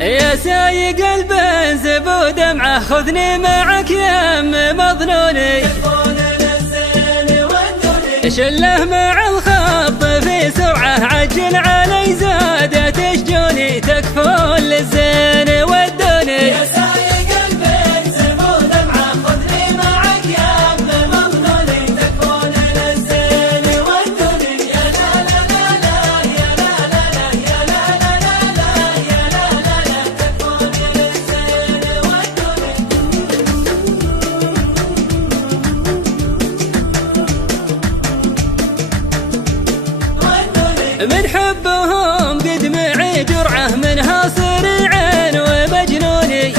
يا سايق البنزب ودمعه خذني معك يا ام مظنوني، شله مع الخط في سرعه عجل علي زادت شجوني، تكفون للزين ودوني. يا سايق البنزب ودمعه خذني معك يا ام مظنوني، تكفون للزين ودوني. يا لا لا لا لا يا لا لا لا يا لا لا لا لا يا لا لا لا، تكفون للزين ودوني. من حبهم قد معي جرعة منها صريعين ومجنوني،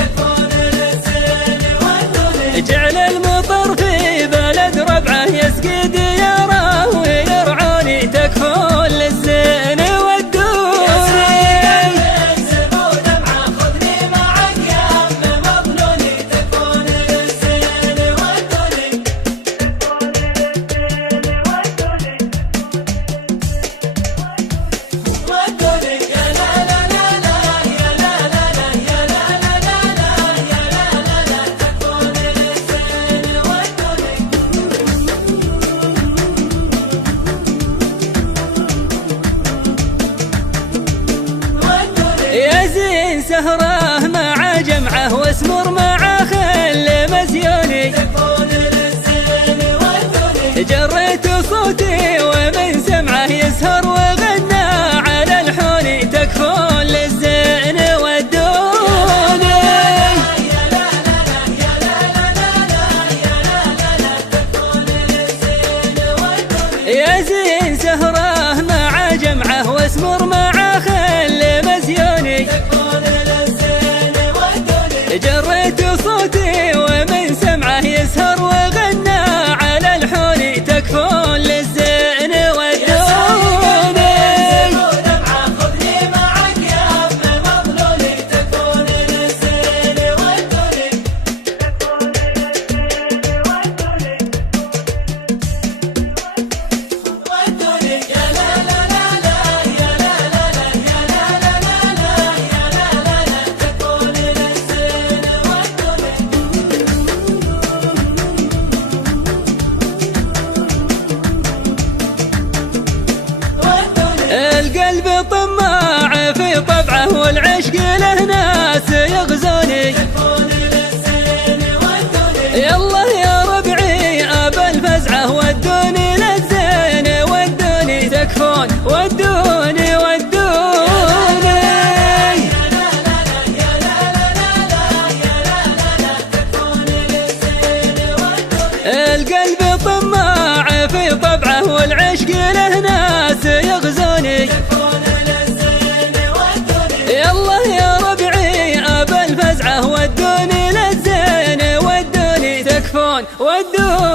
جعل المطر في بلد ربعه يسقي دياره ويرعوني، تكفون للزين ودوني. يا سايق البنزب ودمعه خذني معك يا ام مظنوني، تكفون للزين ودوني. ودوني يا لا لا لا لا يا لا لا لا يا لا لا لا لا يا لا لا لا، تكفون للزين ودوني. يا زين سهره مع جمعه واسمر مع خل مزيوني، تكفون للزين ودوني. جريت صوتي ومن سمعه يسهر وغنى على الحوني، تكفون للزين ودوني. يا لا لا لا يا لا لا لا لا يا لا لا لا، تكفون للزين ودوني. يا زين سهره مع جمعه واسمر مع خل مزيوني، تكفون للزين ودوني. جريت صوتي ومن سمعه يسهر وغنى على الحوني، تكفون للزين ودوني. ودمعه خذني معك يا ام مظنوني، تكفون للزين ودوني. ودوني يا لا لا لا لا يا لا لا لا يا لا لا لا لا يا لا لا لا، تكفون للزين ودوني. القلب طماع في طبعه والعشق له ناس يغزوني، تكفون للزين ودوني. يالله يا ربعي ابا الفزعه ودوني للزين ودوني، تكفون ودوني ودوني. يا لا لا لا يا لا لا لا لا يا لا لا لا، تكفون للزين ودوني. القلب طماع في طبعه والعشق له ناس يغزوني، تكفون للزين ودوني. يالله يا ربعي ابا الفزعه ودوني للزين ودوني، تكفون ودوني.